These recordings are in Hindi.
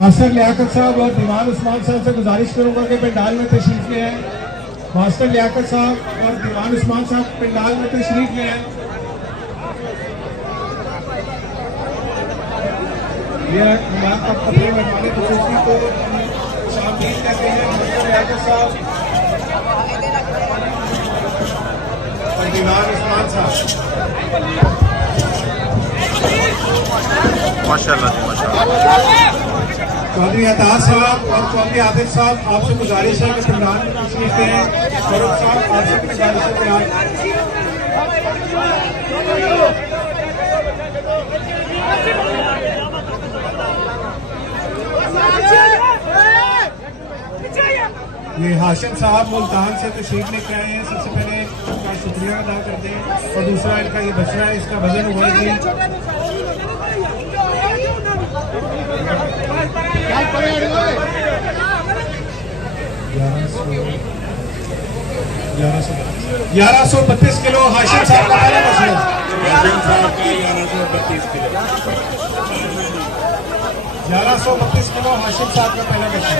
मास्टर लियाकत साहब और दीवान उस्मान साहब से गुजारिश करूंगा कि पंडाल में तशरीफ ले आए। मास्टर लियाकत साहब और दीवान उस्मान साहब पंडाल में तशरीफ ले आए। यह इमाम का कपड़े बनवाने की कोशिश को शामिल करते हैं मास्टर लियाकत साहब और दीवान उस्मान साहब। माशाल्लाह जी माशाल्लाह। चौधरी अतार साहब और चौधरी आदिल साहब, आपसे गुजारिश है कि पंडाल में तशरीफ लें। फरूख साहब, आपसे गुजारिश है कि ये हाशिम साहब मुल्तान से तशरीफ लेके आए हैं। सबसे पहले उनका शुक्रिया अदा करते हैं और दूसरा इनका ये बच्चा है, इसका वजन हुआ है 1132 किलो। हाशिम साहब का पहला बच्चा, हाशिम साहब का 1132 किलो, 1132 किलो हाशिम साहब का पहला बच्चा।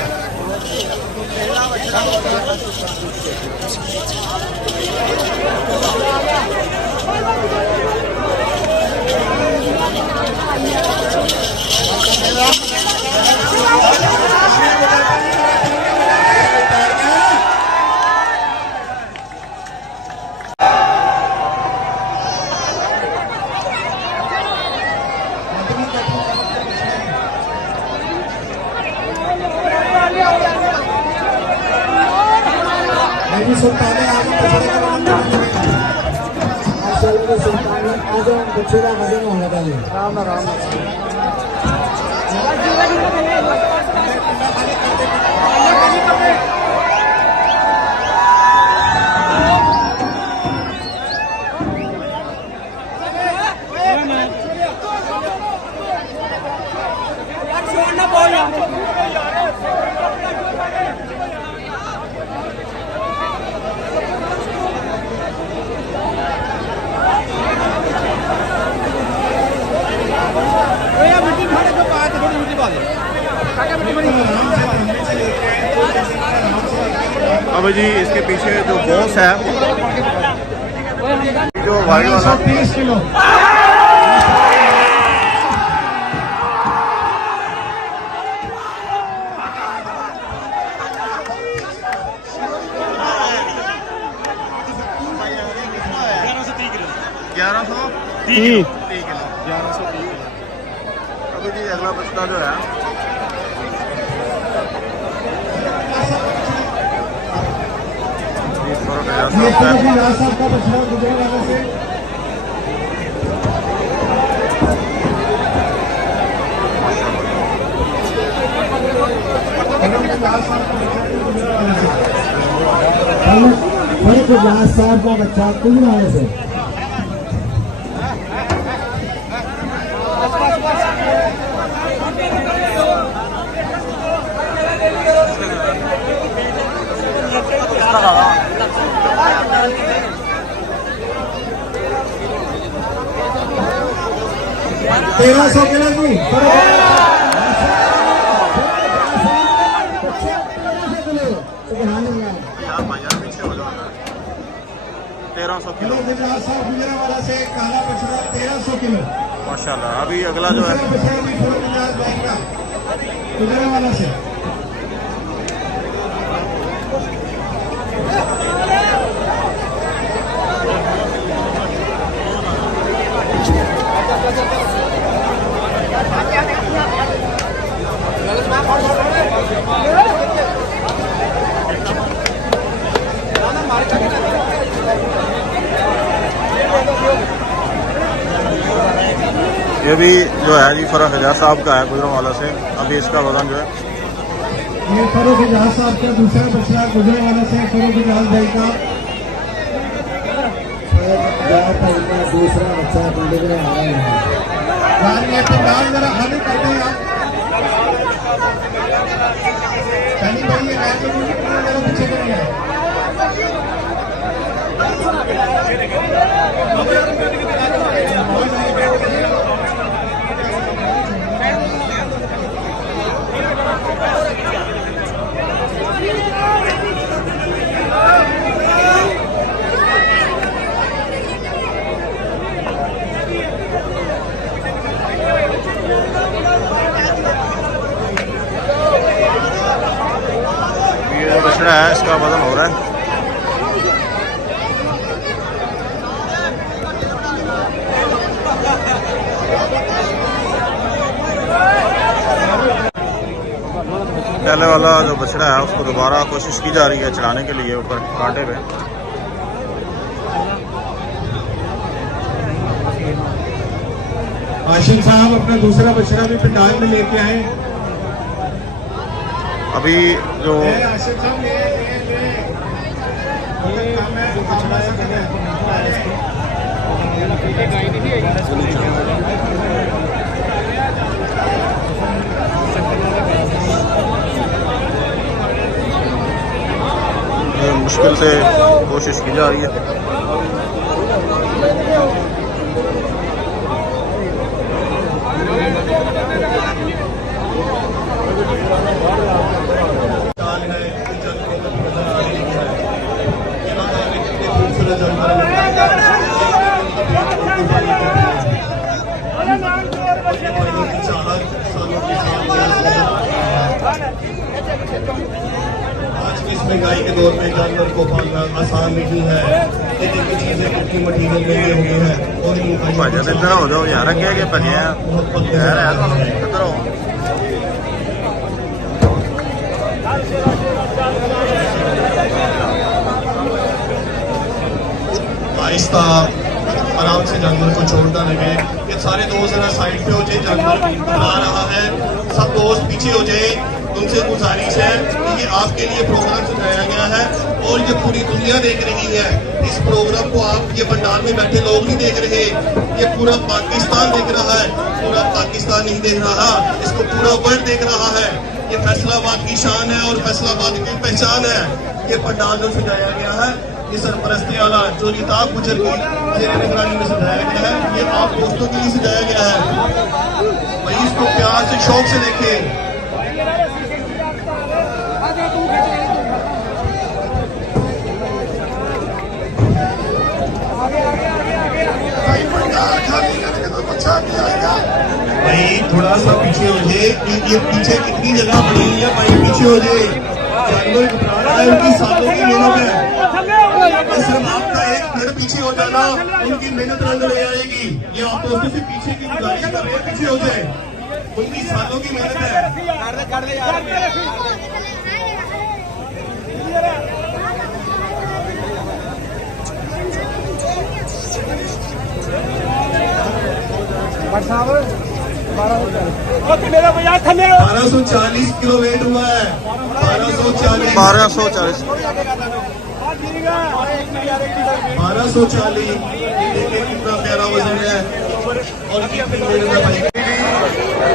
सुल्तान आजम बच्चे का वजन होने वाले राम राम। अब जी इसके पीछे जो बॉस है जो वाली वाला 30 किलो, 1130 किलो। अभी जी अगला बच्चा जो है साहब का बच्चा गुजरात से साहब का बच्चा गुजरात से। तेरह 1300 किलो जी, 1300 किलो वाला से काला बछड़ा 1300 किलो माशाल्लाह। अभी अगला जो है वाला से ये भी जो है जी फरूख एजाज साहब का है गुजरांवाला से। अभी इसका वजन जो है ये फरूख एजाज साहब का दूसरा बच्चा गुजरांवाला से, फरूख एजाज भाई का दूसरा बच्चा पंडाल जरा खाली करते हैं आप। सनी भाई ये बैठ के जरा पीछे करिए। ये जो बछड़ा है इसका वजन हो रहा है। पहले वाला जो बछड़ा है उसको दोबारा कोशिश की जा रही है चढ़ाने के लिए ऊपर कांटे पे। आशिम साहब अपना दूसरा बछड़ा भी पंडाल में लेके आए। अभी जो आशिम साहब ले काम है बछड़ा मुश्किल से कोशिश की जा रही है। आज की इस महंगाई के दौर में जानवर को पालना आसान नहीं है। लेकिन कुछ चीजें कितनी मटीरियल महंगे हो गए हैं और भाजा इधर हो जाओ यार, अगे अगे भजे इधर हो। आहिस्ता आराम से जानवर को छोड़ना लगे। ये सारे दोस्त जरा साइड पे हो जाए, जानवर आ रहा है। सब दोस्त पीछे हो जाए। उनसे गुजारिश है कि ये आपके लिए प्रोग्राम सजाया गया है और ये पूरी दुनिया देख रही है। इस प्रोग्राम को आप ये पंडाल में बैठे लोग नहीं देख रहे, ये पूरा पाकिस्तान देख रहा है। पूरा पाकिस्तान नहीं देख रहा, इसको पूरा वर्ल्ड देख रहा है। ये फैसलाबाद की शान है और फैसलाबाद की पहचान है। ये पंडाल जो सजाया गया है ये सरपरस्ती वाला जो निताब गुजर की जेर निगरानी में सजाया गया है, ये आप दोस्तों के लिए सजाया गया है। भाई इसको प्यार से शौक से देखें। भाई थोड़ा सा पीछे हो जाए, ये पीछे कितनी जगह पड़ी हुई है। भाई पीछे हो जाए, जानवर घबरा रहा है, उनकी सालों की मेहनत है। सिर्फ आपका एक मिनट पीछे हो जाना उनकी मेहनत रंग ले आएगी। ये आप दोस्तों से पीछे की गुजारिश कर रहे हैं, पीछे हो जाए, उनकी सालों की मेहनत है। मेरा भैया 1240 किलो वेट हुआ है। 1240 1240 1240 देखिए कितना प्यारा वजन है और कितनी मेहनत है भाई।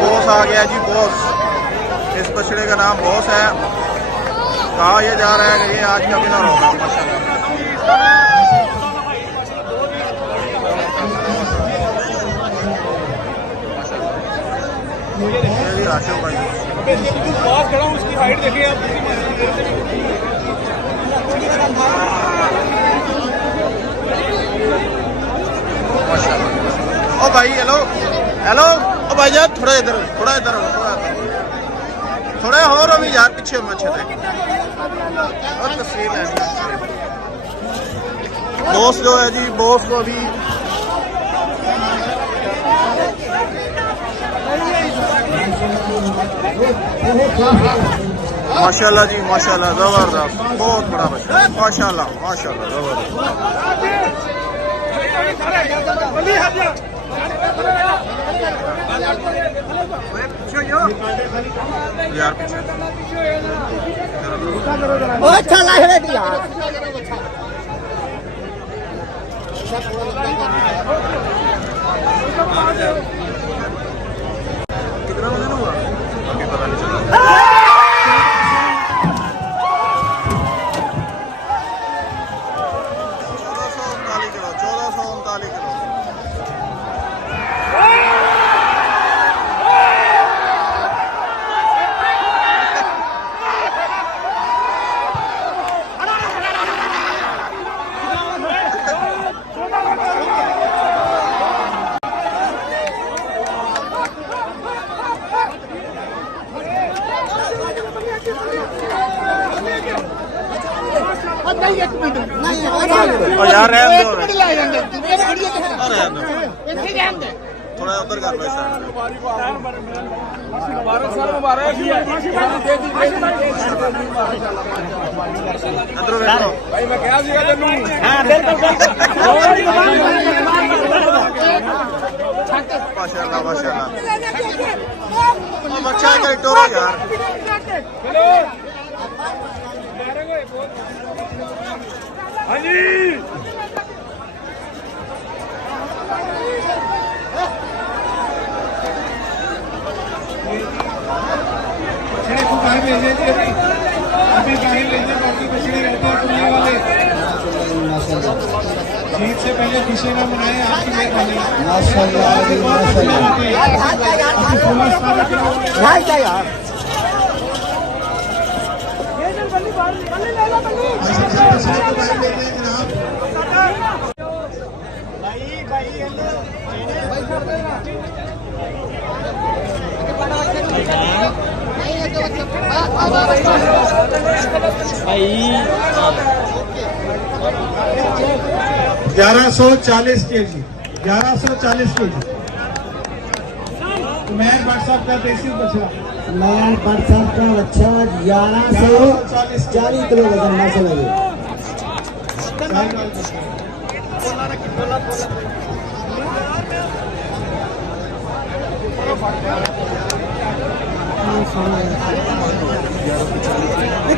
बॉस आ गया जी, बॉस। इस बछड़े का नाम बॉस है। कहा यह जा रहा है कि ये आज का विनर होगा माशाल्लाह। ये भी आशो भाई बहुत खड़ा हूँ, उसकी हाइट देखिए आप। माशाल्लाह। ओ भाई हेलो हेलो, ओ भाई यार थोड़ा इधर थोड़े और अभी यार पीछे अच्छे थे और तस्वीर लेनी। बॉस जो है जी, बॉस को अभी माशाल्लाह जी, माशाल्लाह जबरदस्त, बहुत बड़ा बच्चा, माशाल्लाह माशाल्लाह जबरदस्त। यार पीछे अच्छा लग रहा है यार। कितना वजन हुआ अभी पता नहीं चला। और यार रहने दो और रहने दो थोड़ा उधर कर लो इस साइड इधर देखो भाई मैं क्या सीखा तेनू माशाल्लाह माशाल्लाह और बच्चा का टोरो यार चलो हाँ जी बछड़े को बाहर भेजे थे अभी बाहर भेजे बाकी बछड़े रहते हैं खुलने वाले जीत से पहले पीछे ना बनाए आपकी नहीं खाने भाग जा यार ग्यारह 1140 kg 1140 kg मैं भट्ट साहब का देसी बछड़ा मैं भट्ट साहब का बच्चा 1140 किलो वजन माशाल्लाह ये